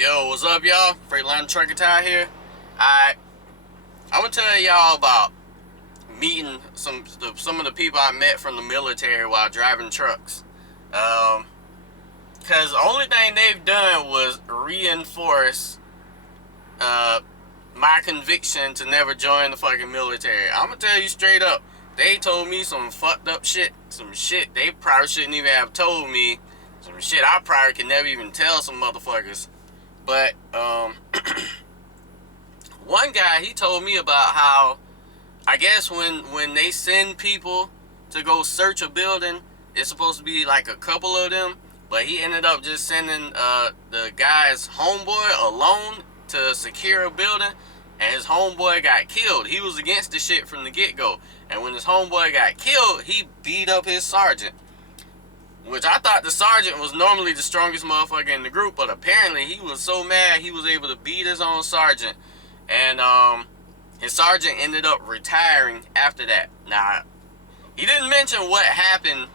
Yo, what's up, y'all? Freightliner Trucker Tire here. I'm gonna tell y'all about meeting some of the people I met from the military while driving trucks. Cause the only thing they've done was reinforce my conviction to never join the fucking military. I'm gonna tell you straight up, they told me some fucked up shit, some shit they probably shouldn't even have told me, some shit I probably could never even tell some motherfuckers. But one guy, he told me about how, I guess when they send people to go search a building, it's supposed to be like a couple of them, but he ended up just sending the guy's homeboy alone to secure a building, and his homeboy got killed. He was against the shit from the get-go, and when his homeboy got killed, he beat up his sergeant. Which I thought the sergeant was normally the strongest motherfucker in the group, but apparently he was so mad he was able to beat his own sergeant. And his sergeant ended up retiring after that. Now, he didn't mention what happened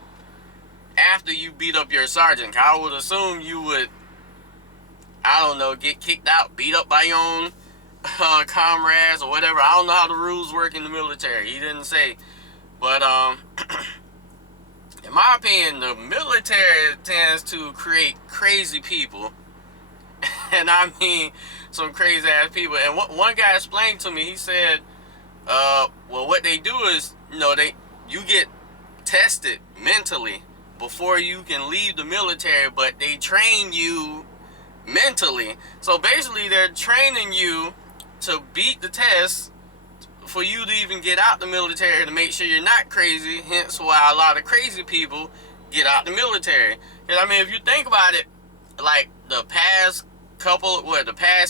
after you beat up your sergeant. I would assume you would, I don't know, get kicked out, beat up by your own comrades or whatever. I don't know how the rules work in the military. He didn't say. But in my opinion, the military tends to create crazy people. And I mean some crazy ass people. And one guy explained to me, he said, well, what they do is, you get tested mentally before you can leave the military, but they train you mentally. So basically they're training you to beat the test for you to even get out the military, to make sure you're not crazy, hence why a lot of crazy people get out the military. Because, I mean, if you think about it, like, the past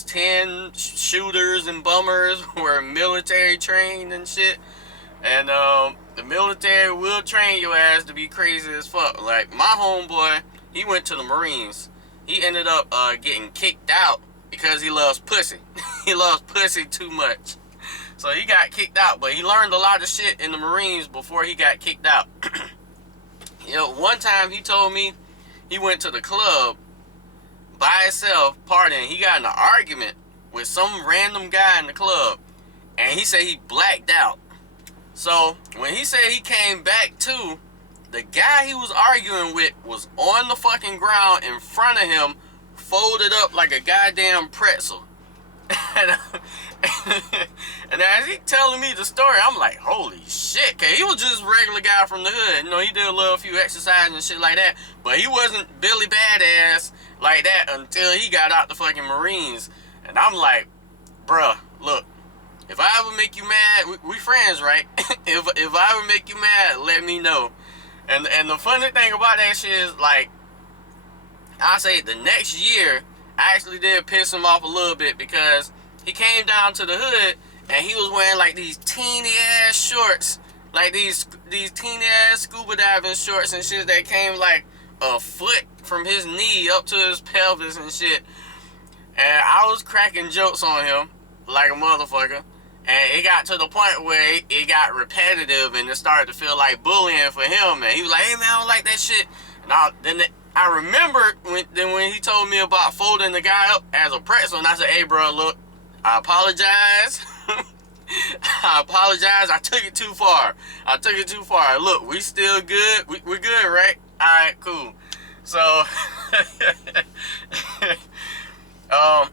10 shooters and bummers were military trained and shit, and the military will train your ass to be crazy as fuck. Like, my homeboy, he went to the Marines. He ended up getting kicked out because he loves pussy. He loves pussy too much. So he got kicked out, but he learned a lot of shit in the Marines before he got kicked out. One time he told me he went to the club by himself partying. He got in an argument with some random guy in the club, and he said he blacked out. So when he said he came back to, the guy he was arguing with was on the fucking ground in front of him, folded up like a goddamn pretzel. And as he telling me the story, I'm like, holy shit, cause he was just a regular guy from the hood. He did a few exercises and shit like that, but he wasn't Billy Badass like that until he got out the fucking Marines. And I'm like, bruh, look, if I ever make you mad, we friends, right? if I ever make you mad, let me know. And the funny thing about that shit is, like, I say the next year, I actually did piss him off a little bit, because he came down to the hood and he was wearing like these teeny ass shorts, like these teeny ass scuba diving shorts and shit that came like a foot from his knee up to his pelvis and shit. And I was cracking jokes on him like a motherfucker, and it got to the point where it got repetitive and it started to feel like bullying for him. And he was like, hey man, I don't like that shit. And I remembered when he told me about folding the guy up as a pretzel, and I said, hey bro, look, I apologize. I apologize. I took it too far. Look, we still good. We're good, right? Alright, cool. So, but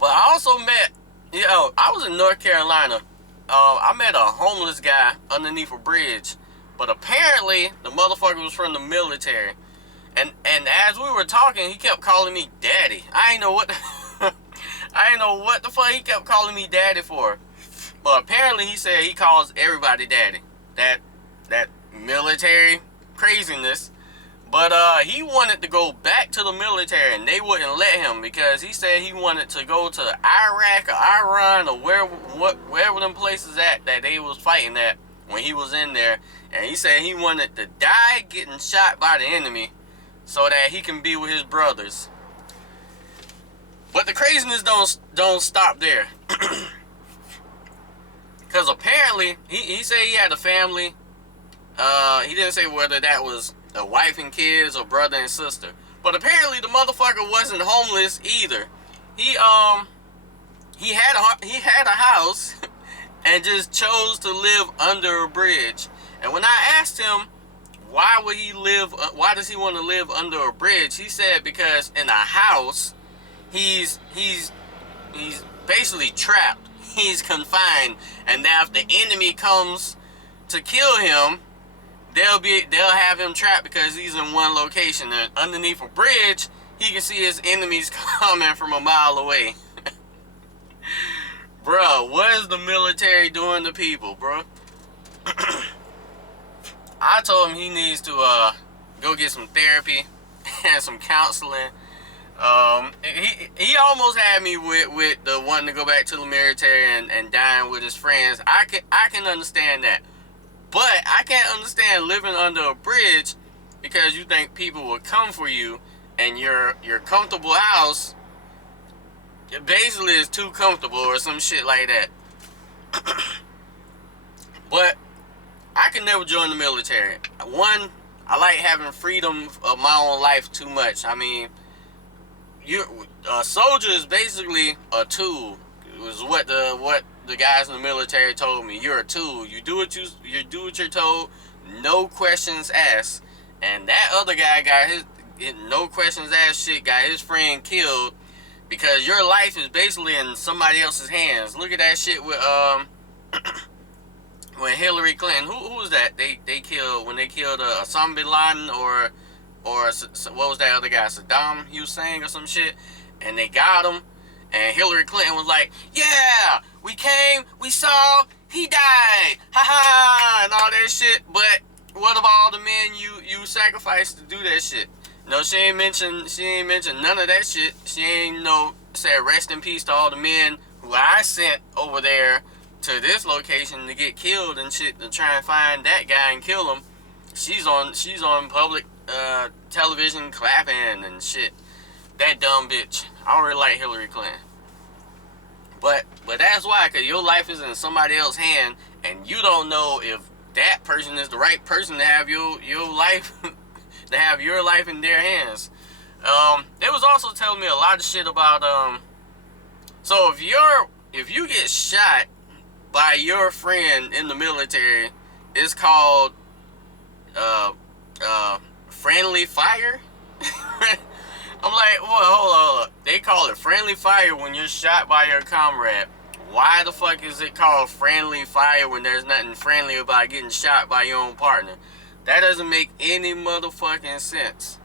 I also met, I was in North Carolina. I met a homeless guy underneath a bridge, but apparently the motherfucker was from the military. And as we were talking, he kept calling me daddy. I ain't know what the fuck he kept calling me daddy for. But apparently he said he calls everybody daddy. That military craziness. But he wanted to go back to the military, and they wouldn't let him, because he said he wanted to go to Iraq or Iran or wherever them places at that they was fighting at when he was in there. And he said he wanted to die getting shot by the enemy so that he can be with his brothers. But the craziness don't stop there. Because apparently, he said he had a family. He didn't say whether that was a wife and kids or brother and sister. But apparently the motherfucker wasn't homeless either. He had a house and just chose to live under a bridge. And when I asked him why does he want to live under a bridge, he said because in a house he's basically trapped. He's confined, and now if the enemy comes to kill him, they'll have him trapped because he's in one location. And underneath a bridge, he can see his enemies coming from a mile away. Bro, what is the military doing to people, bro? I told him he needs to go get some therapy and some counseling. He almost had me with the wanting to go back to the military and dying with his friends. I can understand that. But I can't understand living under a bridge because you think people will come for you and your comfortable house basically is too comfortable or some shit like that. But I can never join the military. One, I like having freedom of my own life too much. I mean, a soldier is basically a tool. It was what the guys in the military told me. You're a tool. You do what you're told. No questions asked. And that other guy got his no questions asked shit. Got his friend killed because your life is basically in somebody else's hands. Look at that shit with when Hillary Clinton. Who was that? They killed when they killed Osama bin Laden or what was that other guy? Saddam Hussein or some shit. And they got him. And Hillary Clinton was like, yeah, we came, we saw, he died, haha, and all that shit. But what about all the men you sacrificed to do that shit? No, she ain't mentioned none of that shit. She ain't said rest in peace to all the men who I sent over there to this location to get killed and shit, to try and find that guy and kill him. She's on public television clapping and shit. That dumb bitch. I don't really like Hillary Clinton. But that's why, because your life is in somebody else's hand, and you don't know if that person is the right person to have your life, to have your life in their hands. They was also telling me a lot of shit about, so if you get shot by your friend in the military, it's called, friendly fire? I'm like, well, hold on. They call it friendly fire when you're shot by your comrade. Why the fuck is it called friendly fire when there's nothing friendly about getting shot by your own partner? That doesn't make any motherfucking sense.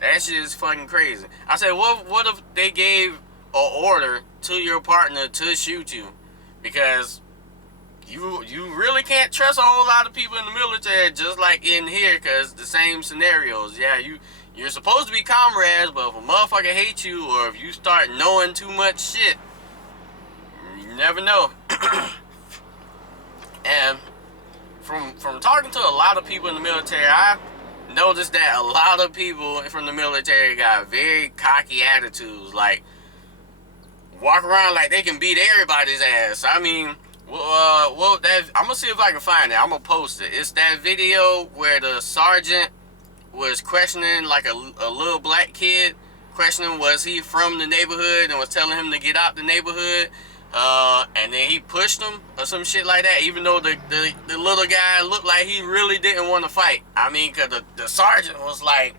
That shit is fucking crazy. I said, what if they gave an order to your partner to shoot you? Because you really can't trust a whole lot of people in the military, just like in here, because the same scenarios. Yeah, you're supposed to be comrades, but if a motherfucker hates you or if you start knowing too much shit, you never know. And from talking to a lot of people in the military, I noticed that a lot of people from the military got very cocky attitudes, like walk around like they can beat everybody's ass. I mean, I'm gonna see if I can find it. I'm gonna post it. It's that video where the sergeant was questioning like a little black kid, questioning was he from the neighborhood and was telling him to get out the neighborhood, and then he pushed him or some shit like that, even though the little guy looked like he really didn't want to fight. I mean, because the sergeant was like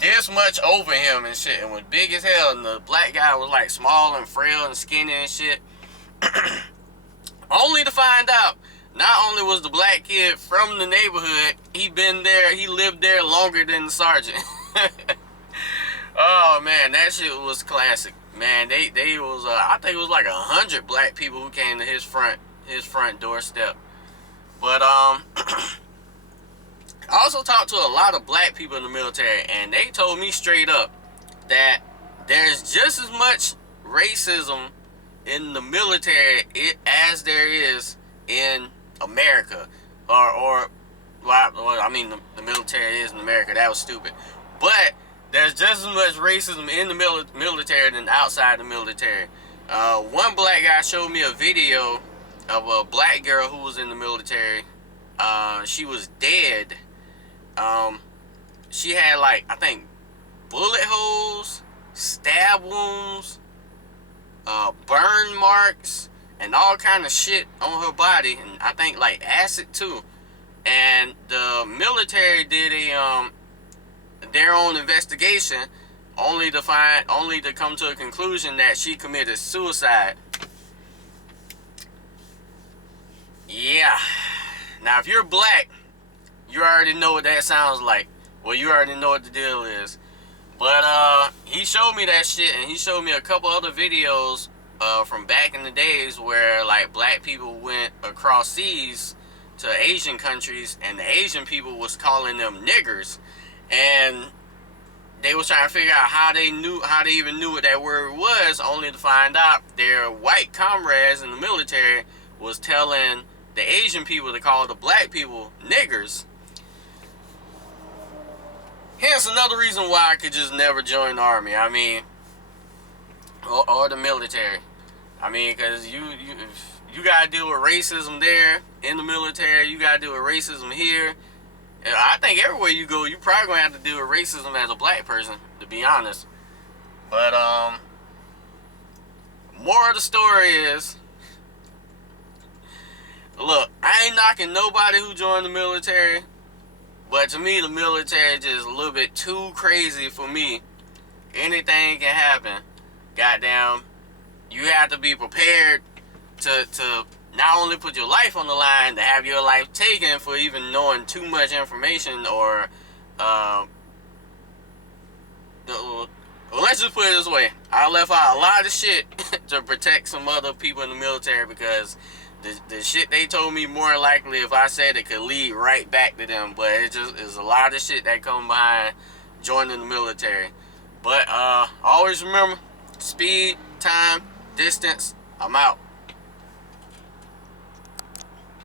this much over him and shit and was big as hell, and the black guy was like small and frail and skinny and shit. Only to find out, not only was the black kid from the neighborhood, he lived there longer than the sergeant. Oh man, that shit was classic. Man, they was I think it was like 100 black people who came to his front doorstep. But I also talked to a lot of black people in the military, and they told me straight up that there's just as much racism in the military as there is in America, or I mean the military is in America. That was stupid, but there's just as much racism in the military than outside the military. One black guy showed me a video of a black girl who was in the military. She was dead. She had like, I think, bullet holes, stab wounds, burn marks, and all kind of shit on her body, and I think like acid too. And the military did their own investigation, only to come to a conclusion that she committed suicide. Yeah. Now, if you're black, you already know what that sounds like. Well, you already know what the deal is. But he showed me that shit, and he showed me a couple other videos from back in the days where like black people went across seas to Asian countries, and the Asian people was calling them niggers, and they was trying to figure out how they even knew what that word was, only to find out their white comrades in the military was telling the Asian people to call the black people niggers. Hence another reason why I could just never join the army. I mean, or the military. I mean, because you gotta deal with racism there in the military. You gotta deal with racism here. I think everywhere you go, you probably gonna have to deal with racism as a black person, to be honest. But more of the story is, look, I ain't knocking nobody who joined the military, but to me, the military is just a little bit too crazy for me. Anything can happen. Goddamn, you have to be prepared to not only put your life on the line, to have your life taken for even knowing too much information, or well, let's just put it this way. I left out a lot of shit to protect some other people in the military, because the shit they told me, more likely if I said it, could lead right back to them. But it just is a lot of shit that come behind joining the military. But always remember, speed, time, distance. I'm out.